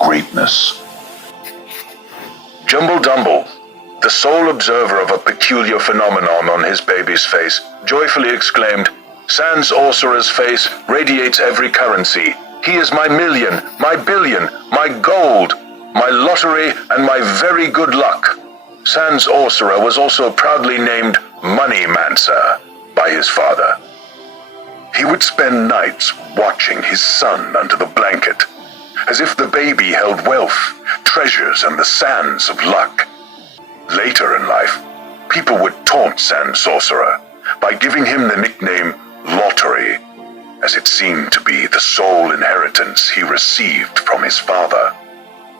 greatness. Jumble Dumble, the sole observer of a peculiar phenomenon on his baby's face, joyfully exclaimed, "Sandsorcerer's face radiates every currency. He is my million, my billion, my gold, my lottery, and my very good luck." Sandsorcerer was also proudly named Moneymancer by his father. He would spend nights watching his son under the blanket, as if the baby held wealth, treasures, and the sands of luck. Later in life, people would taunt Sandsorcerer by giving him the nickname Lottery, as it seemed to be the sole inheritance he received from his father.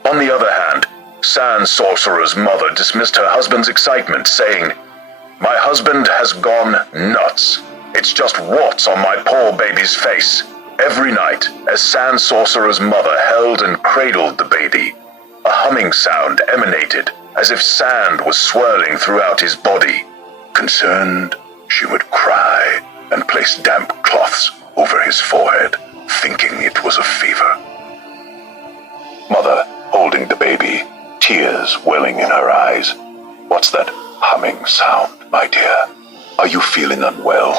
On the other hand, Sandsorcerer's mother dismissed her husband's excitement, saying, "My husband has gone nuts. It's just warts on my poor baby's face." Every night, as Sandsorcerer's mother held and cradled the baby, a humming sound emanated as if sand was swirling throughout his body. Concerned, she would cry and place damp cloths over his forehead, thinking it was a fever. Mother, holding the baby, tears welling in her eyes. "What's that humming sound, my dear? Are you feeling unwell?"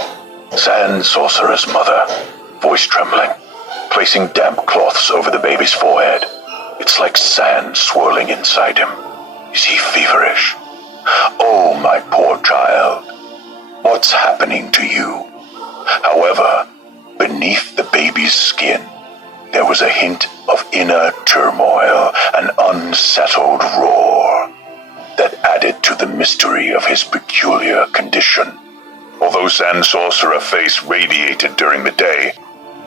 Sandsorcerer's mother, voice trembling, placing damp cloths over the baby's forehead. "It's like sand swirling inside him. Is he feverish? Oh, my poor child, what's happening to you?" However, beneath the baby's skin, there was a hint of inner turmoil, an unsettled roar that added to the mystery of his peculiar condition. Although Sandsorcerer's face radiated during the day,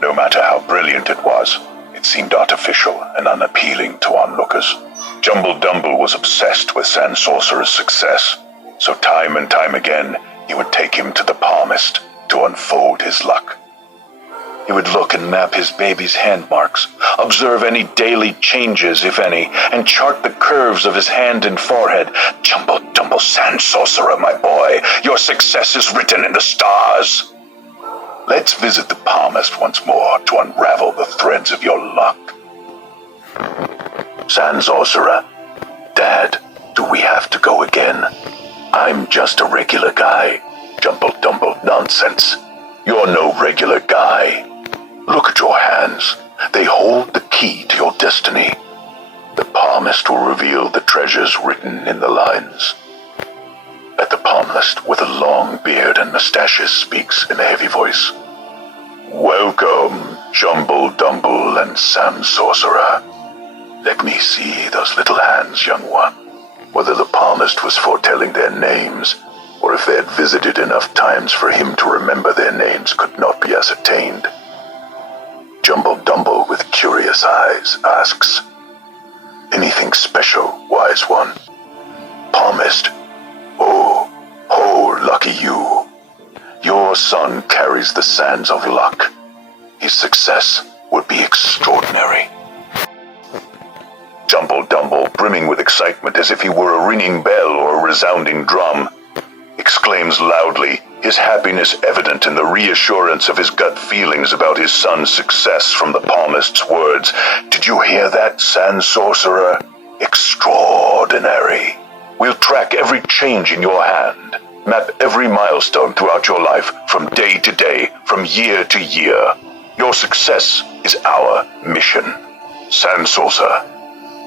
no matter how brilliant it was, it seemed artificial and unappealing to onlookers. Jumble Dumble was obsessed with Sandsorcerer's success, so time and time again he would take him to the palmist to unfold his luck. He would look and map his baby's hand marks, observe any daily changes, if any, and chart the curves of his hand and forehead. "Jumble Dumble Sandsorcerer, my boy, your success is written in the stars." Let's visit the palmist once more to unravel the threads of your luck. Sandsorcerer, Dad, do we have to go again? I'm just a regular guy. Jumble Dumble nonsense. You're no regular guy. Look at your hands. They hold the key to your destiny. The palmist will reveal the treasures written in the lines. At the palmist, with a long beard and mustaches, speaks in a heavy voice. "Welcome, Jumble Dumble and Sandsorcerer. Let me see those little hands, young one." Whether the palmist was foretelling their names, or if they had visited enough times for him to remember their names, could not be ascertained. Jumble Dumble, with curious eyes, asks, "Anything special, wise one?" Palmist, "Oh, lucky you. Your son carries the sands of luck. His success would be extraordinary." Jumble Dumble, brimming with excitement as if he were a ringing bell or a resounding drum, exclaims loudly, his happiness evident in the reassurance of his gut feelings about his son's success from the palmist's words. "Did you hear that, Sandsorcerer? Extraordinary. We'll track every change in your hand, map every milestone throughout your life, from day to day, from year to year. Your success is our mission. Sandsorcerer,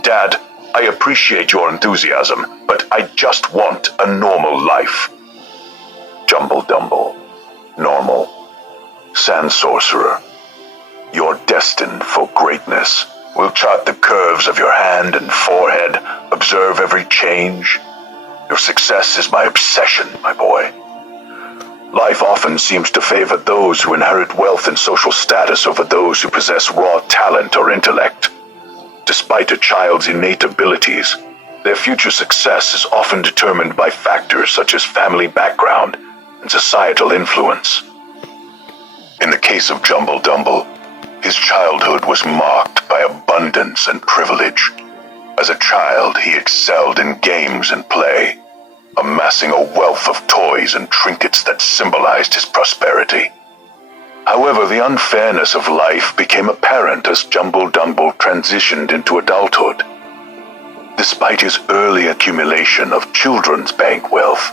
Dad, I appreciate your enthusiasm, but I just want a normal life." Jumble Dumble, normal. Sandsorcerer, you're destined for greatness. We'll chart the curves of your hand and forehead, observe every change. Your success is my obsession, my boy. Life often seems to favor those who inherit wealth and social status over those who possess raw talent or intellect. Despite a child's innate abilities, their future success is often determined by factors such as family background and societal influence. In the case of Jumble Dumble, his childhood was marked by abundance and privilege. As a child, he excelled in games and play, amassing a wealth of toys and trinkets that symbolized his prosperity. However, the unfairness of life became apparent as Jumble Dumble transitioned into adulthood. Despite his early accumulation of children's bank wealth,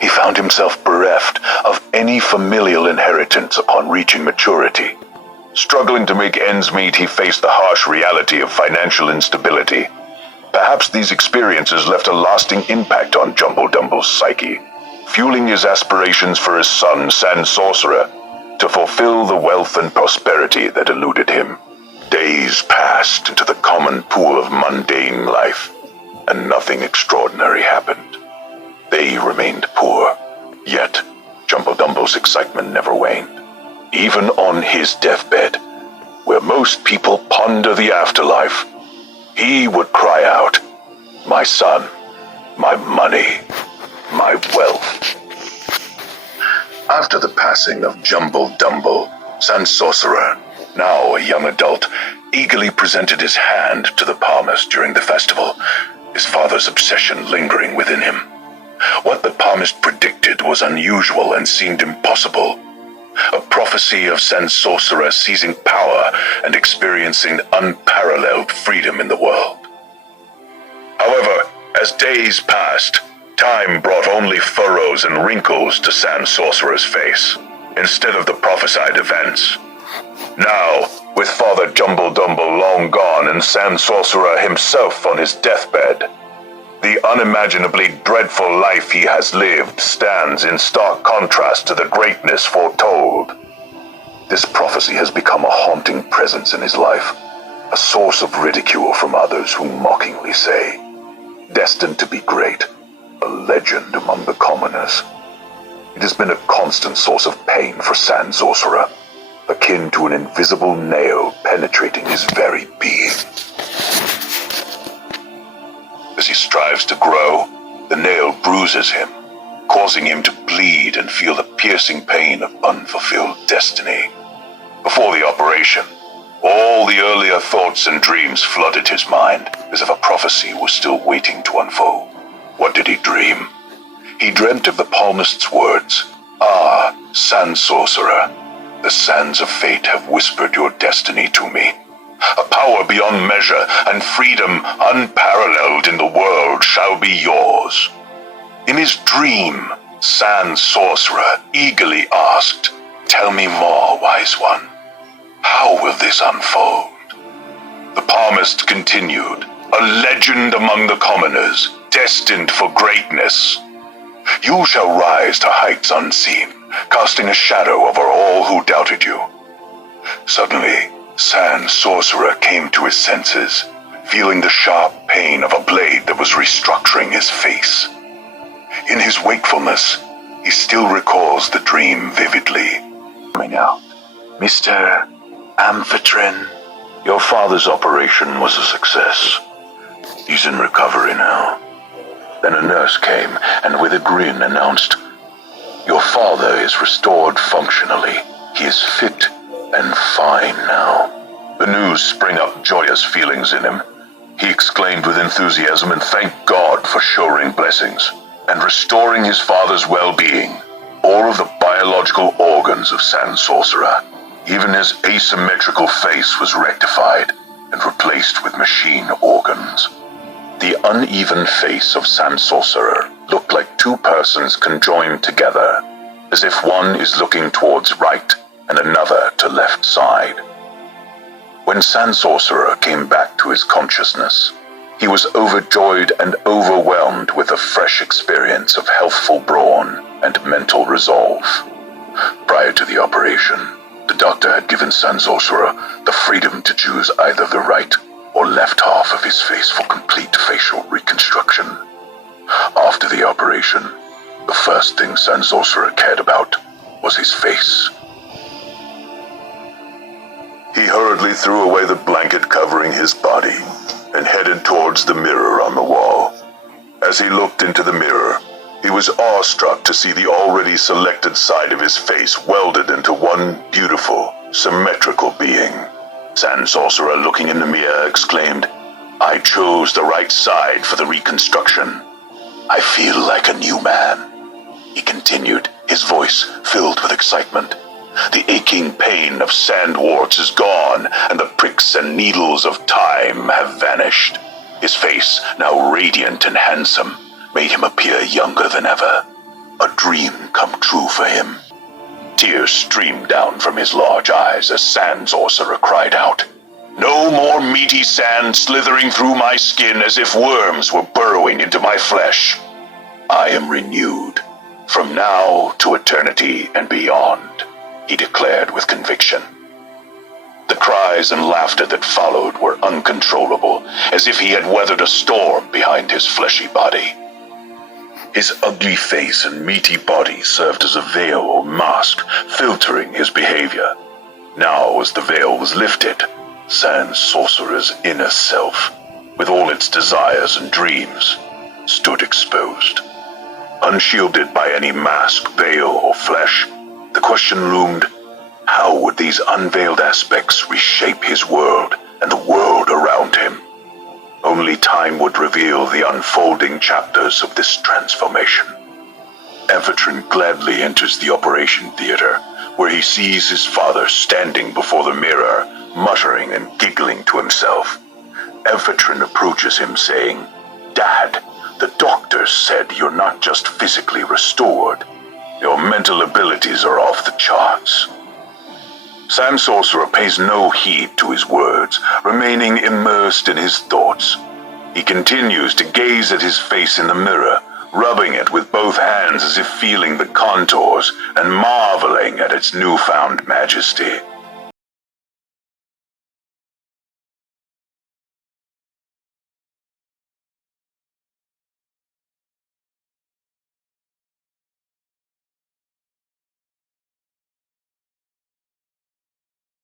he found himself bereft of any familial inheritance upon reaching maturity. Struggling to make ends meet, he faced the harsh reality of financial instability. Perhaps these experiences left a lasting impact on Jumble Dumble's psyche, fueling his aspirations for his son, Sandsorcerer, to fulfill the wealth and prosperity that eluded him. Days passed into the common pool of mundane life, and nothing extraordinary happened. They remained poor, yet Jumble Dumble's excitement never waned. Even on his deathbed, where most people ponder the afterlife, he would cry out, "My son, my money, my wealth." After the passing of Jumble Dumble, Sandsorcerer, now a young adult, eagerly presented his hand to the palmist during the festival, his father's obsession lingering within him. What the palmist predicted was unusual and seemed impossible. A prophecy of Sandsorcerer seizing power and experiencing unparalleled freedom in the world. However, as days passed, time brought only furrows and wrinkles to Sandsorcerer's face, instead of the prophesied events. Now, with Father Jumble Dumble long gone and Sandsorcerer himself on his deathbed, the unimaginably dreadful life he has lived stands in stark contrast to the greatness foretold. This prophecy has become a haunting presence in his life, a source of ridicule from others who mockingly say, "Destined to be great, a legend among the commoners." It has been a constant source of pain for Sandsorcerer, akin to an invisible nail penetrating his very being. As he strives to grow, the nail bruises him, causing him to bleed and feel the piercing pain of unfulfilled destiny. Before the operation, all the earlier thoughts and dreams flooded his mind, as if a prophecy was still waiting to unfold. What did he dream? He dreamt of the palmist's words, "Ah, Sandsorcerer, the sands of fate have whispered your destiny to me. A power beyond measure and freedom unparalleled in the world shall be yours." In his dream, Sandsorcerer eagerly asked, "Tell me more, wise one. How will this unfold?" The palmist continued, "A legend among the commoners, destined for greatness. You shall rise to heights unseen, casting a shadow over all who doubted you." Suddenly, Sandsorcerer came to his senses, feeling the sharp pain of a blade that was restructuring his face. In his wakefulness, he still recalls the dream vividly. Coming out, "Mr. Amphitryon, your father's operation was a success. He's in recovery now." Then a nurse came and with a grin announced, "Your father is restored functionally. He is fit and fine now." The news sprang up joyous feelings in him. He exclaimed with enthusiasm and thanked God for showering blessings and restoring his father's well-being. All of the biological organs of Sandsorcerer, even his asymmetrical face, was rectified and replaced with machine organs. The uneven face of Sandsorcerer looked like two persons conjoined together, as if one is looking towards right and another to left side. When Sandsorcerer came back to his consciousness, he was overjoyed and overwhelmed with a fresh experience of healthful brawn and mental resolve. Prior to the operation, the doctor had given Sandsorcerer the freedom to choose either the right or left half of his face for complete facial reconstruction. After the operation, the first thing Sandsorcerer cared about was his face. He hurriedly threw away the blanket covering his body and headed towards the mirror on the wall. As he looked into the mirror, he was awestruck to see the already selected side of his face welded into one beautiful, symmetrical being. Sandsorcerer, looking in the mirror, exclaimed, "I chose the right side for the reconstruction. I feel like a new man," he continued, his voice filled with excitement. The aching pain of sandwarts is gone, and the pricks and needles of time have vanished. His face, now radiant and handsome, made him appear younger than ever. A dream come true for him. Tears streamed down from his large eyes as Sandsorcerer cried out, "No more meaty sand slithering through my skin as if worms were burrowing into my flesh. I am renewed, from now to eternity and beyond," he declared with conviction. The cries and laughter that followed were uncontrollable, as if he had weathered a storm behind his fleshy body. His ugly face and meaty body served as a veil or mask, filtering his behavior. Now, as the veil was lifted, Sandsorcerer's inner self, with all its desires and dreams, stood exposed. Unshielded by any mask, veil, or flesh, the question loomed, how would these unveiled aspects reshape his world and the world around him? Only time would reveal the unfolding chapters of this transformation. Amphitryon gladly enters the operation theater, where he sees his father standing before the mirror, muttering and giggling to himself. Amphitryon approaches him saying, "Dad, the doctors said you're not just physically restored. Your mental abilities are off the charts." Sandsorcerer pays no heed to his words, remaining immersed in his thoughts. He continues to gaze at his face in the mirror, rubbing it with both hands as if feeling the contours and marveling at its newfound majesty.